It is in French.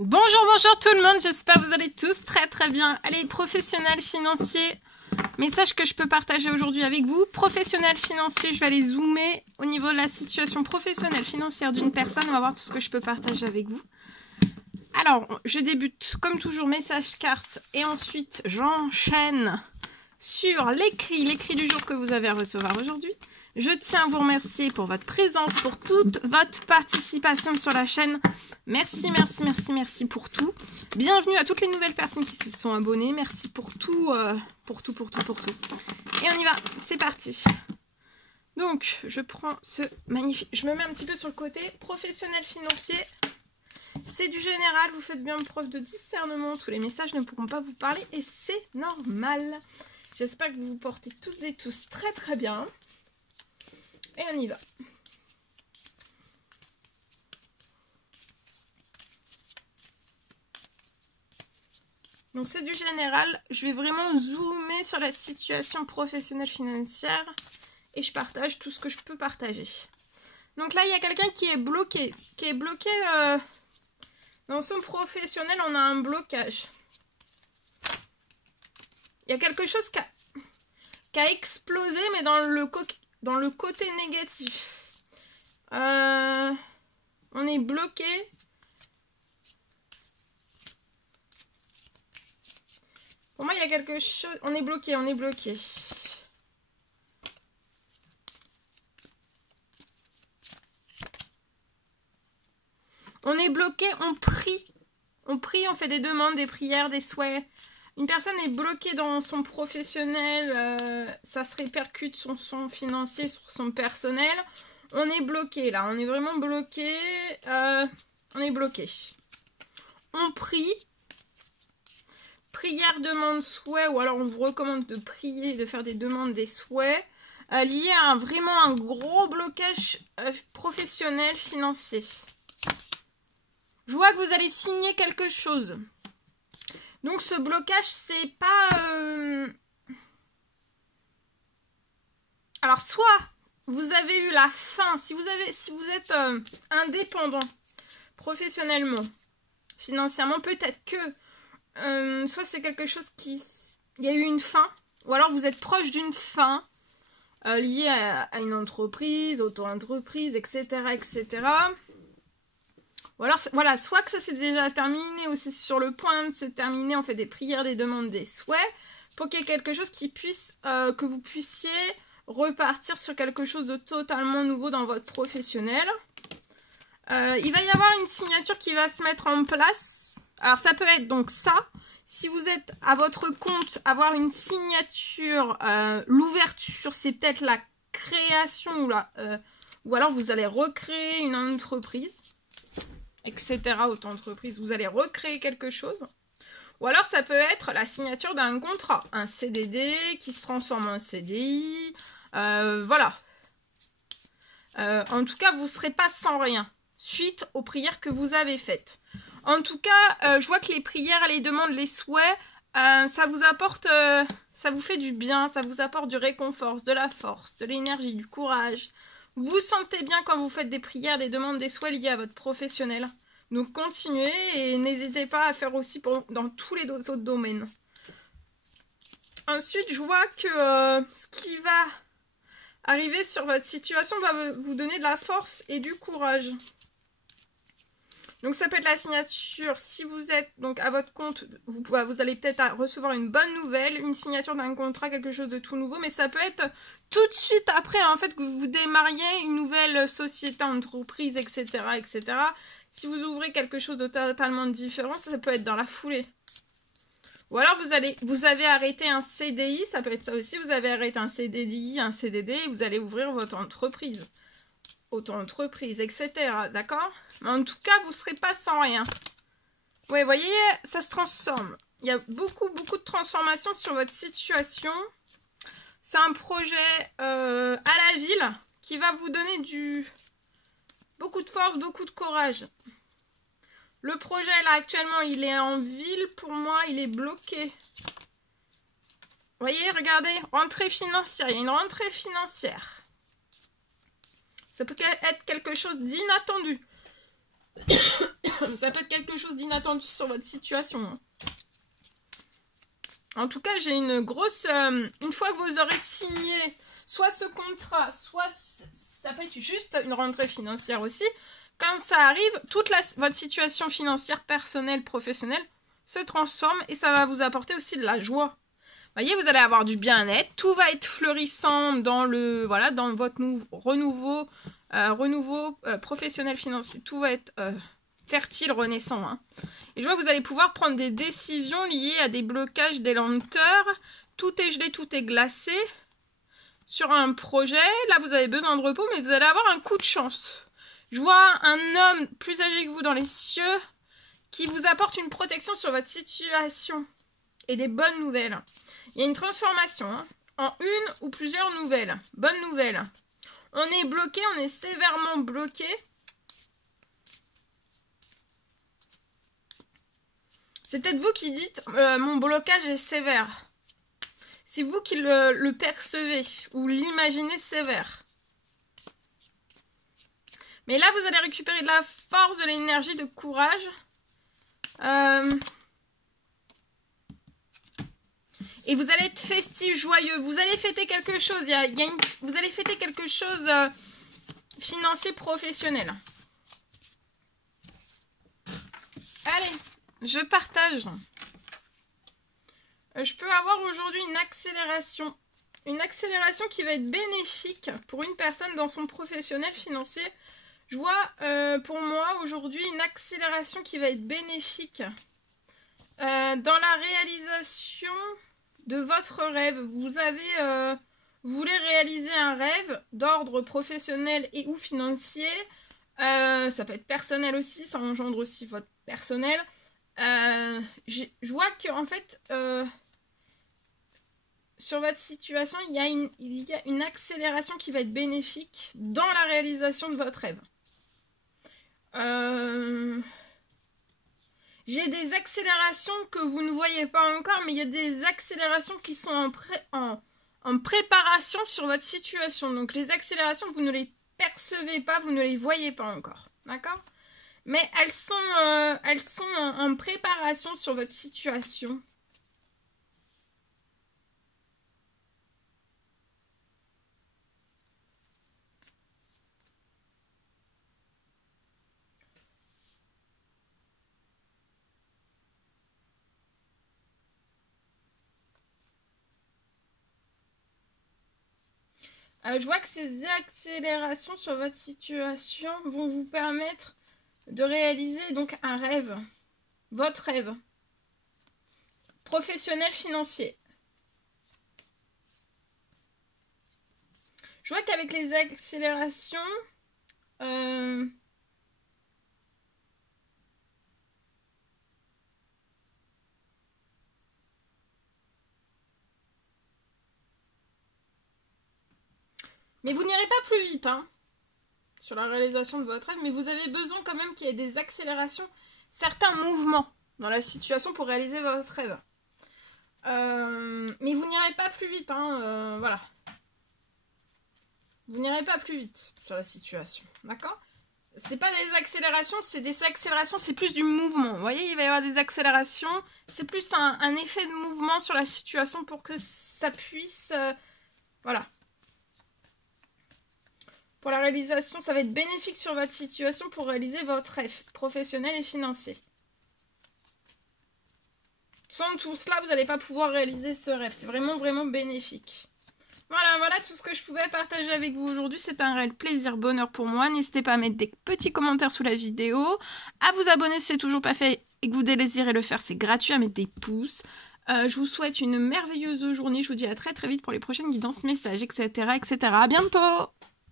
Bonjour, bonjour tout le monde, j'espère que vous allez tous très très bien. Allez, professionnels financiers, message que je peux partager aujourd'hui avec vous. Professionnels financiers, je vais aller zoomer au niveau de la situation professionnelle financière d'une personne. On va voir tout ce que je peux partager avec vous. Alors, je débute comme toujours, message carte, et ensuite j'enchaîne sur l'écrit du jour que vous avez à recevoir aujourd'hui. Je tiens à vous remercier pour votre présence, pour toute votre participation sur la chaîne. Merci, merci, merci, merci pour tout. Bienvenue à toutes les nouvelles personnes qui se sont abonnées. Merci pour tout, pour tout. Et on y va, c'est parti. Donc, je prends ce magnifique... Je me mets un petit peu sur le côté. Professionnel financier, c'est du général. Vous faites bien preuve de discernement. Tous les messages ne pourront pas vous parler et c'est normal. J'espère que vous vous portez tous et tous très très bien. Et on y va. Donc c'est du général. Je vais vraiment zoomer sur la situation professionnelle financière. Et je partage tout ce que je peux partager. Donc là, il y a quelqu'un qui est bloqué. Dans son professionnel, on a un blocage. Il y a quelque chose qui a explosé, mais dans le côté négatif. On est bloqué. Pour moi, il y a quelque chose... On est bloqué. On est bloqué, on prie. On prie, on fait des demandes, des prières, des souhaits. Une personne est bloquée dans son professionnel, ça se répercute sur son financier, sur son personnel. On est bloqué là, on est vraiment bloqué. On est bloqué. On prie. Prière, demande, souhait, ou alors on vous recommande de prier, de faire des demandes, des souhaits, liés à vraiment un gros blocage professionnel, financier. Je vois que vous allez signer quelque chose. Donc ce blocage, c'est pas... Alors soit vous avez eu la fin, si vous êtes indépendant professionnellement, financièrement, peut-être que soit c'est quelque chose il y a eu une fin, ou alors vous êtes proche d'une fin liée à une entreprise, auto-entreprise, etc., etc. Ou alors, voilà, soit que ça s'est déjà terminé ou c'est sur le point de se terminer, on fait des prières, des demandes, des souhaits, pour qu'il y ait quelque chose qui puisse, que vous puissiez repartir sur quelque chose de totalement nouveau dans votre professionnel. Il va y avoir une signature qui va se mettre en place. Alors ça peut être donc ça, si vous êtes à votre compte, avoir une signature, l'ouverture, c'est peut-être la création ou alors vous allez recréer une entreprise. Etc. auto-entreprise, vous allez recréer quelque chose. Ou alors ça peut être la signature d'un contrat, un CDD qui se transforme en CDI, voilà. En tout cas, vous ne serez pas sans rien, suite aux prières que vous avez faites. En tout cas, je vois que les prières, les demandes, les souhaits, ça vous apporte, ça vous fait du bien, ça vous apporte du réconfort, de la force, de l'énergie, du courage. Vous vous sentez bien quand vous faites des prières, des demandes, des souhaits liés à votre professionnel. Donc continuez et n'hésitez pas à faire aussi dans tous les autres domaines. Ensuite, je vois que ce qui va arriver sur votre situation va vous donner de la force et du courage. Donc ça peut être la signature, si vous êtes donc à votre compte, vous allez peut-être recevoir une bonne nouvelle, une signature d'un contrat, quelque chose de tout nouveau, mais ça peut être tout de suite après, en fait, que vous démarriez une nouvelle société, entreprise, etc., etc. Si vous ouvrez quelque chose de totalement différent, ça peut être dans la foulée. Ou alors vous avez arrêté un CDI, ça peut être ça aussi, vous avez arrêté un CDI, un CDD, et vous allez ouvrir votre entreprise. Auto-entreprise, etc. D'accord? Mais en tout cas, vous ne serez pas sans rien. Oui, vous voyez, ça se transforme. Il y a beaucoup de transformations sur votre situation. C'est un projet à la ville qui va vous donner beaucoup de force, beaucoup de courage. Le projet, là, actuellement, il est en ville. Pour moi, il est bloqué. Vous voyez, regardez, rentrée financière. Il y a une rentrée financière. Ça peut être quelque chose d'inattendu. Ça peut être quelque chose d'inattendu sur votre situation. Hein. En tout cas, j'ai une grosse... une fois que vous aurez signé soit ce contrat, soit ça peut être juste une rentrée financière aussi, quand ça arrive, toute votre situation financière personnelle, professionnelle se transforme et ça va vous apporter aussi de la joie. Vous voyez, vous allez avoir du bien-être, tout va être fleurissant dans le voilà, dans votre renouveau professionnel financier, tout va être fertile, renaissant. Hein. Et je vois que vous allez pouvoir prendre des décisions liées à des blocages, des lenteurs. Tout est gelé, tout est glacé. Sur un projet, là vous avez besoin de repos, mais vous allez avoir un coup de chance. Je vois un homme plus âgé que vous dans les cieux qui vous apporte une protection sur votre situation et des bonnes nouvelles. Il y a une transformation hein, en une ou plusieurs nouvelles. Bonne nouvelle. On est bloqué, on est sévèrement bloqué. C'est peut-être vous qui dites mon blocage est sévère. C'est vous qui le percevez ou l'imaginez sévère. Mais là, vous allez récupérer de la force, de l'énergie, de courage. Et vous allez être festif, joyeux. Vous allez fêter quelque chose. Vous allez fêter quelque chose financier, professionnel. Allez, je partage. Je peux avoir aujourd'hui une accélération. Une accélération qui va être bénéfique pour une personne dans son professionnel financier. Je vois pour moi aujourd'hui une accélération qui va être bénéfique dans la réalisation de votre rêve. Vous voulez réaliser un rêve d'ordre professionnel et ou financier. Ça peut être personnel aussi, ça engendre aussi votre personnel. Je vois que en fait sur votre situation il y a une accélération qui va être bénéfique dans la réalisation de votre rêve. J'ai des accélérations que vous ne voyez pas encore, mais il y a des accélérations qui sont en préparation sur votre situation. Donc les accélérations, vous ne les percevez pas, vous ne les voyez pas encore. D'accord ? Mais elles sont en préparation sur votre situation. Je vois que ces accélérations sur votre situation vont vous permettre de réaliser donc un rêve, votre rêve, professionnel, financier. Je vois qu'avec les accélérations, mais vous n'irez pas plus vite, hein, sur la réalisation de votre rêve, mais vous avez besoin quand même qu'il y ait des accélérations, certains mouvements dans la situation pour réaliser votre rêve. Mais vous n'irez pas plus vite, hein, voilà. Vous n'irez pas plus vite sur la situation, d'accord ? C'est pas des accélérations, c'est plus du mouvement. Vous voyez, il va y avoir des accélérations, c'est plus un effet de mouvement sur la situation pour que ça puisse... voilà. Pour la réalisation, ça va être bénéfique sur votre situation pour réaliser votre rêve professionnel et financier. Sans tout cela, vous n'allez pas pouvoir réaliser ce rêve. C'est vraiment, vraiment bénéfique. Voilà tout ce que je pouvais partager avec vous aujourd'hui. C'est un réel plaisir, bonheur pour moi. N'hésitez pas à mettre des petits commentaires sous la vidéo, à vous abonner si c'est toujours pas fait et que vous désirez le faire, c'est gratuit, à mettre des pouces. Je vous souhaite une merveilleuse journée. Je vous dis à très très vite pour les prochaines guidances, messages, etc. etc. À bientôt!